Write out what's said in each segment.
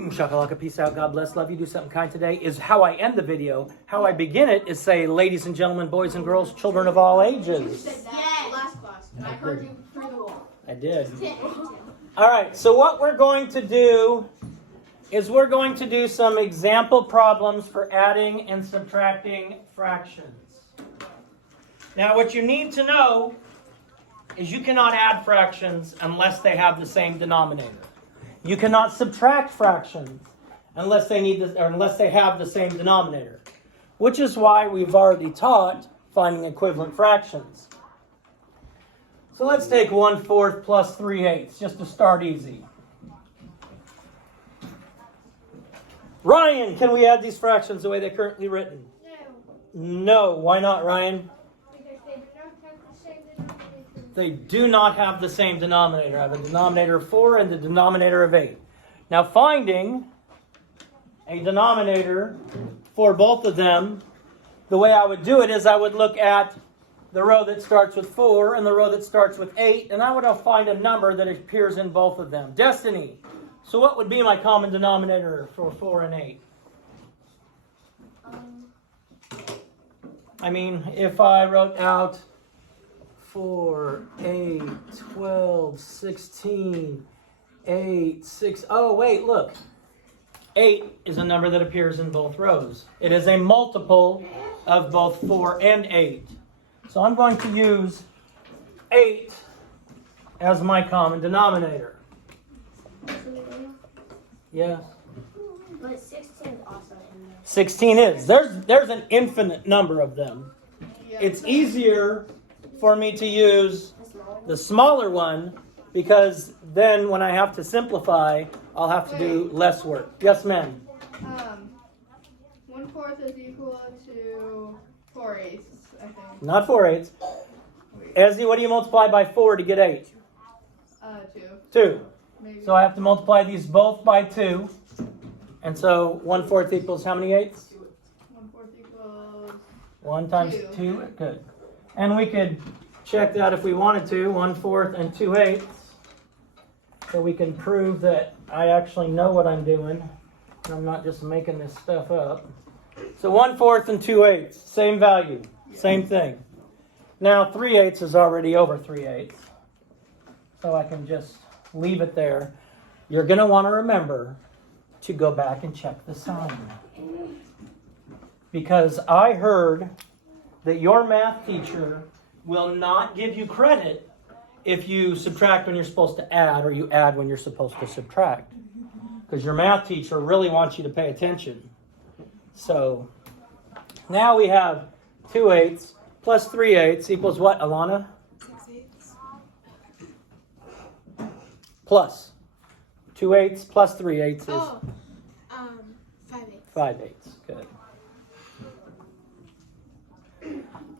Boom! Shakalaka, peace out, God bless, love you, do something kind today is how I end the video. How I begin it is say, ladies and gentlemen, boys and girls, children of all ages. You said that last class. I heard you through the wall. I did. Alright, so what we're going to do is we're going to do some example problems for adding and subtracting fractions. Now what you need to know is you cannot add fractions unless they have the same denominator. You cannot subtract fractions unless they have the same denominator, which is why we've already taught finding equivalent fractions. So let's take 1/4 plus 3/8 just to start easy. Ryan, can we add these fractions the way they're currently written? No. Why not, Ryan? They do not have the same denominator. I have a denominator of 4 and the denominator of 8. Now finding a denominator for both of them, the way I would do it is I would look at the row that starts with 4 and the row that starts with 8, and I would find a number that appears in both of them. Destiny. So what would be my common denominator for 4 and 8? I mean, if I wrote out 4, 8, 12, 16, 8, 6. Oh, wait, look. 8 is a number that appears in both rows. It is a multiple of both 4 and 8. So I'm going to use 8 as my common denominator. Yes. But 16 is also in there. 16 is. There's an infinite number of them. It's easier for me to use the smaller one because then when I have to simplify, I'll have to do less work. Yes, ma'am? 1/4 is equal to 4/8, I think. Not 4/8. Ezzy, what do you multiply by 4 to get 8? 2. 2. Maybe. So I have to multiply these both by 2. And so 1/4 equals how many eighths? 1/4 equals 1 times 2. 2. Good. And we could check that if we wanted to, 1/4 and 2/8. So we can prove that I actually know what I'm doing. And I'm not just making this stuff up. So 1/4 and 2/8, same value, same thing. Now 3/8 is already over 3/8. So I can just leave it there. You're going to want to remember to go back and check the sign. Because I heard that your math teacher will not give you credit if you subtract when you're supposed to add or you add when you're supposed to subtract. Because your math teacher really wants you to pay attention. So now we have 2/8 plus 3/8 equals what, Alana? 6/8. Plus 2/8 plus 3/8 is 5/8. 5/8. Good.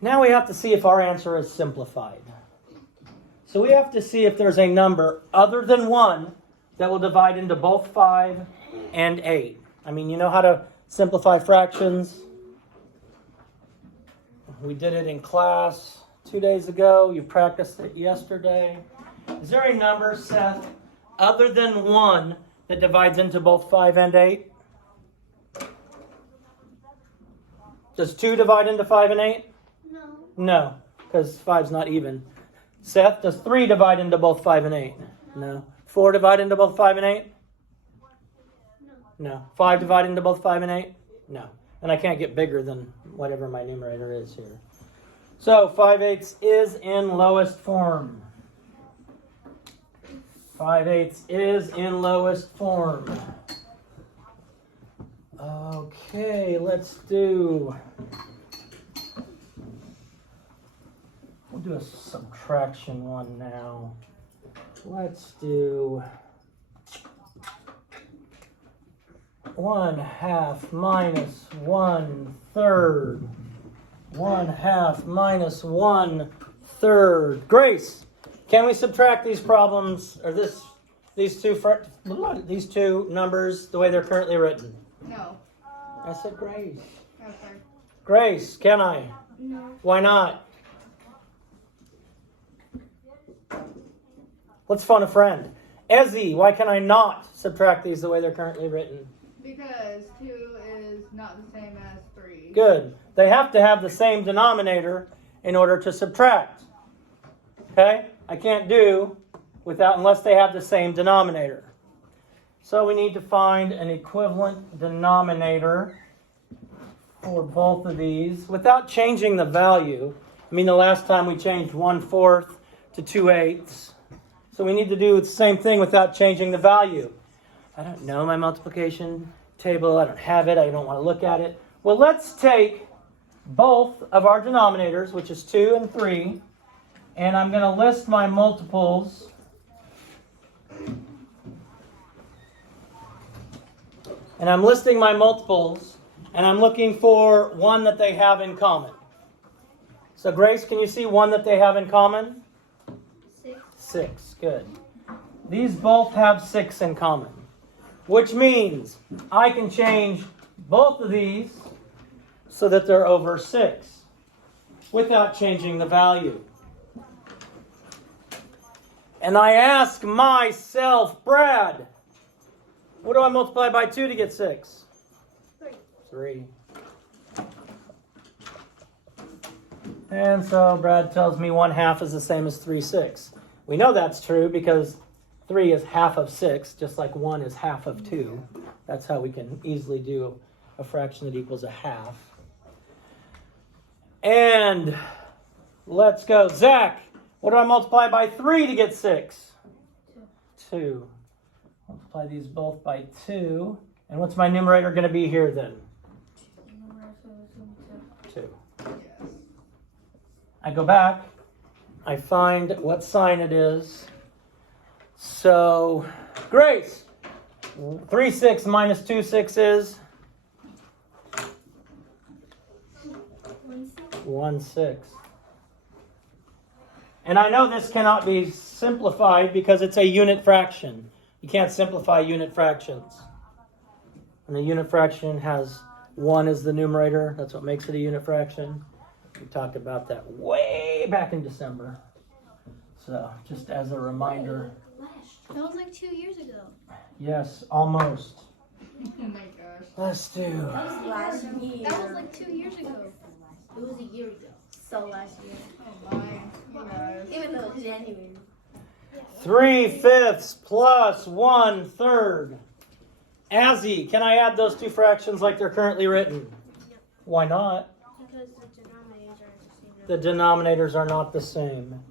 Now we have to see if our answer is simplified. So we have to see if there's a number other than 1 that will divide into both 5 and 8. I mean, you know how to simplify fractions. We did it in class 2 days ago. You practiced it yesterday. Is there a number, Seth, other than 1 that divides into both 5 and 8? Does 2 divide into 5 and 8? No, because 5's not even. Seth, does 3 divide into both 5 and 8? No. 4 divide into both 5 and 8? No. 5 divide into both 5 and 8? No. And I can't get bigger than whatever my numerator is here. So 5/8 is in lowest form. 5/8 is in lowest form. Okay, let's do... We'll do a subtraction one now. Let's do 1/2 minus 1/3. 1/2 minus 1/3. Grace, can we subtract these problems or these two numbers the way they're currently written? No. I said Grace. Okay. Grace, can I? No. Why not? Let's phone a friend. Ezzy, why can I not subtract these the way they're currently written? Because 2 is not the same as 3. Good. They have to have the same denominator in order to subtract. Okay? I can't do without unless they have the same denominator. So we need to find an equivalent denominator for both of these without changing the value. I mean, the last time we changed 1/4 to 2/8. So we need to do the same thing without changing the value. I don't know my multiplication table. I don't have it. I don't want to look at it. Well, let's take both of our denominators, which is 2 and 3, and I'm going to list my multiples. And I'm listing my multiples, and I'm looking for one that they have in common. So Grace, can you see one that they have in common? 6. 6, good. These both have 6 in common, which means I can change both of these so that they're over 6 without changing the value. And I ask myself, Brad, what do I multiply by 2 to get 6? 3. And so Brad tells me 1/2 is the same as 3/6. We know that's true because 3 is half of 6, just like 1 is half of 2. That's how we can easily do a fraction that equals 1/2. And let's go. Zach, what do I multiply by 3 to get 6? 2. Multiply these both by 2. And what's my numerator going to be here then? 2. Yes. I go back. I find what sign it is. So, Grace, 3/6 minus 2/6 is? 1/6. And I know this cannot be simplified because it's a unit fraction. You can't simplify unit fractions. And the unit fraction has 1 as the numerator. That's what makes it a unit fraction. We talked about that way back in December. So, just as a reminder. That was like 2 years ago. Yes, almost. Oh my gosh. Let's do. That was last year. That was like 2 years ago. It was a year ago. So last year. Oh my. You guys. Even though it's January. 3/5 plus 1/3. Azzy, can I add those two fractions like they're currently written? Why not? Because the denominators are the same. The denominators are not the same.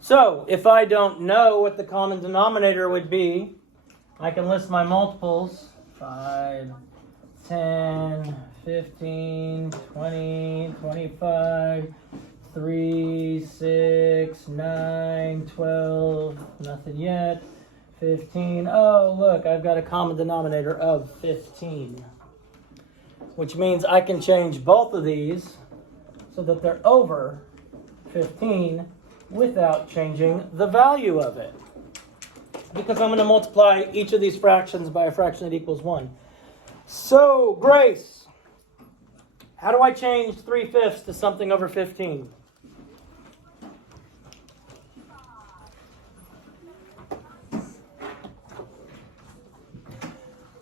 So, if I don't know what the common denominator would be, I can list my multiples. 5, 10, 15, 20, 25, 3, 6, 9, 12, nothing yet. 15, oh look, I've got a common denominator of 15. Which means I can change both of these so that they're over 15 without changing the value of it. Because I'm going to multiply each of these fractions by a fraction that equals 1. So, Grace, how do I change 3/5 to something over 15?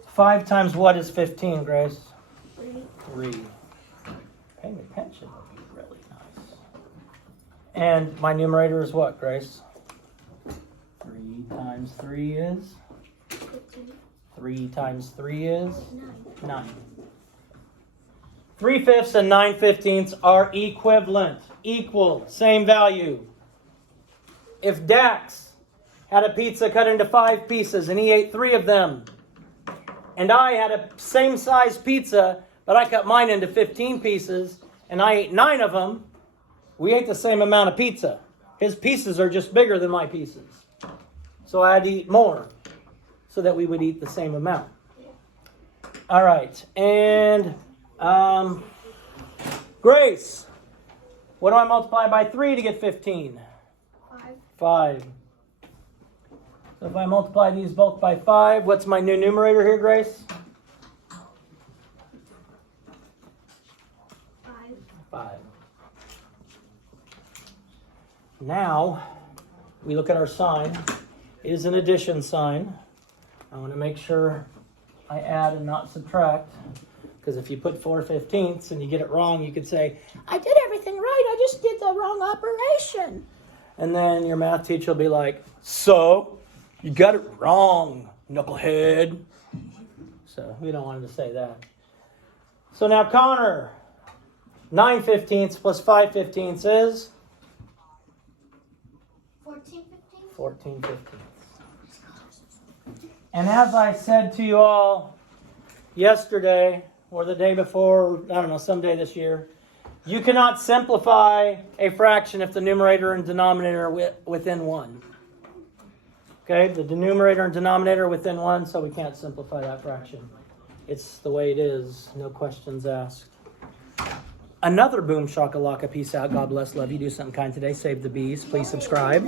Five times what is 15, Grace? 3. Paying attention would be really nice. And my numerator is what, Grace? 3 times 3 is? 3 times 3 is? 9. 3/5 and 9/15 are equivalent. Equal. Same value. If Dax had a pizza cut into 5 pieces and he ate 3 of them, and I had a same size pizza, but I cut mine into 15 pieces, and I ate 9 of them, we ate the same amount of pizza. His pieces are just bigger than my pieces. So I had to eat more so that we would eat the same amount. All right, and Grace, what do I multiply by 3 to get 15? 5. So if I multiply these both by 5, what's my new numerator here, Grace? 5. Now, we look at our sign. is an addition sign. I want to make sure I add and not subtract. Because if you put 4/15 and you get it wrong, you could say, I did everything right, I just did the wrong operation. And then your math teacher will be like, so, you got it wrong, knucklehead. So we don't want him to say that. So now Connor, 9/15 plus 5/15 is? 14/15. And as I said to you all yesterday, or the day before, I don't know, someday this year, you cannot simplify a fraction if the numerator and denominator are within 1. Okay, the numerator and denominator are within 1, so we can't simplify that fraction. It's the way it is, no questions asked. Another Boom Shakalaka. Peace out. God bless. Love you. Do something kind today. Save the bees. Please subscribe.